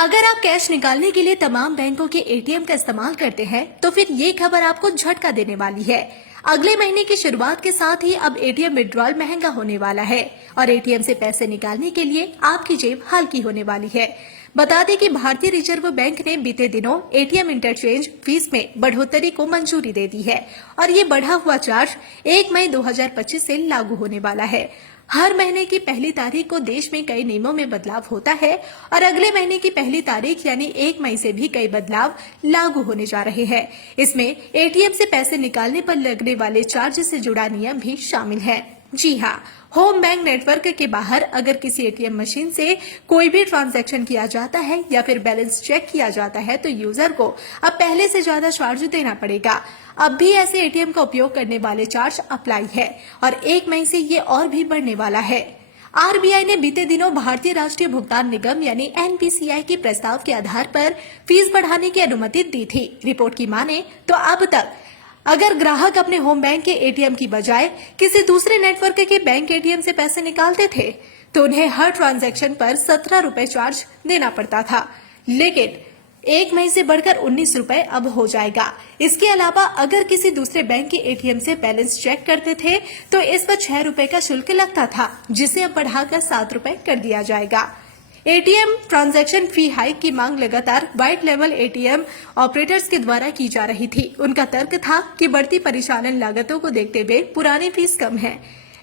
अगर आप कैश निकालने के लिए तमाम बैंकों के एटीएम का इस्तेमाल करते हैं तो फिर ये खबर आपको झटका देने वाली है। अगले महीने की शुरुआत के साथ ही अब एटीएम विड्रॉल महंगा होने वाला है और एटीएम से पैसे निकालने के लिए आपकी जेब हल्की होने वाली है। बता दें कि भारतीय रिजर्व बैंक ने बीते दिनों एटीएम इंटरचेंज फीस में बढ़ोतरी को मंजूरी दे दी है और ये बढ़ा हुआ चार्ज 1 मई 2025 से लागू होने वाला है। हर महीने की पहली तारीख को देश में कई नियमों में बदलाव होता है और अगले महीने की पहली तारीख यानी 1 मई से भी कई बदलाव लागू होने जा रहे हैं। इसमें एटीएम से पैसे निकालने पर लगने वाले चार्ज से जुड़ा नियम भी शामिल है। जी हाँ, होम बैंक नेटवर्क के बाहर अगर किसी एटीएम मशीन से कोई भी ट्रांजैक्शन किया जाता है या फिर बैलेंस चेक किया जाता है तो यूजर को अब पहले से ज्यादा चार्ज देना पड़ेगा। अब भी ऐसे एटीएम का उपयोग करने वाले चार्ज अप्लाई है और 1 मई से ये और भी बढ़ने वाला है। आरबीआई ने बीते दिनों भारतीय राष्ट्रीय भुगतान निगम यानी एनपीसीआई के प्रस्ताव के आधार पर फीस बढ़ाने की अनुमति दी थी। रिपोर्ट की माने तो अब तक अगर ग्राहक अपने होम बैंक के एटीएम की बजाय किसी दूसरे नेटवर्क के बैंक एटीएम से पैसे निकालते थे तो उन्हें हर ट्रांजैक्शन पर 17 रुपए चार्ज देना पड़ता था, लेकिन 1 मई से बढ़कर 19 रुपए अब हो जाएगा। इसके अलावा अगर किसी दूसरे बैंक के एटीएम से बैलेंस चेक करते थे तो इस पर 6 रुपए का शुल्क लगता था, जिसे अब बढ़ाकर 7 रुपए कर दिया जाएगा। एटीएम ट्रांजैक्शन फी हाइक की मांग लगातार व्हाइट लेवल एटीएम ऑपरेटर्स के द्वारा की जा रही थी। उनका तर्क था कि बढ़ती परिचालन लागतों को देखते हुए पुरानी फीस कम है।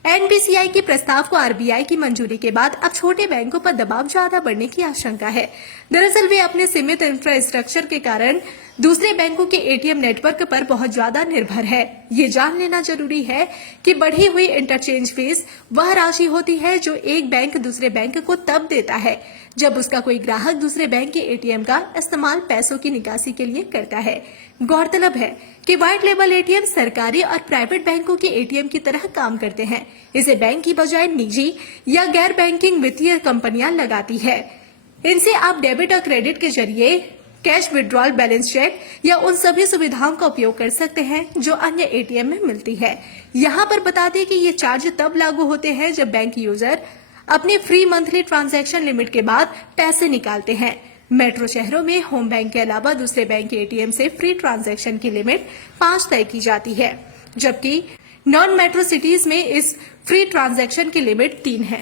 एनपीसीआई के प्रस्ताव को आरबीआई की मंजूरी के बाद अब छोटे बैंकों पर दबाव ज्यादा बढ़ने की आशंका है। दरअसल वे अपने सीमित इंफ्रास्ट्रक्चर के कारण दूसरे बैंकों के एटीएम नेटवर्क पर बहुत ज्यादा निर्भर है। ये जान लेना जरूरी है कि बढ़ी हुई इंटरचेंज फीस वह राशि होती है जो एक बैंक दूसरे बैंक को तब देता है जब उसका कोई ग्राहक दूसरे बैंक के एटीएम का इस्तेमाल पैसों की निकासी के लिए करता है। गौरतलब है कि व्हाइट लेवल एटीएम सरकारी और प्राइवेट बैंकों के एटीएम की तरह काम करते हैं। इसे बैंक की बजाय निजी या गैर बैंकिंग वित्तीय कंपनियां लगाती है। इनसे आप डेबिट और क्रेडिट के जरिए कैश विड्रॉल, बैलेंस चेक या उन सभी सुविधाओं का उपयोग कर सकते हैं जो अन्य एटीएम में मिलती है। यहाँ पर बता दें कि ये चार्ज तब लागू होते हैं जब बैंक यूजर अपने फ्री मंथली ट्रांजैक्शन लिमिट के बाद पैसे निकालते हैं। मेट्रो शहरों में होम बैंक के अलावा दूसरे बैंक के एटीएम से फ्री ट्रांजैक्शन की लिमिट 5 तय की जाती है, जबकि नॉन मेट्रो सिटीज में इस फ्री ट्रांजैक्शन की लिमिट 3 है।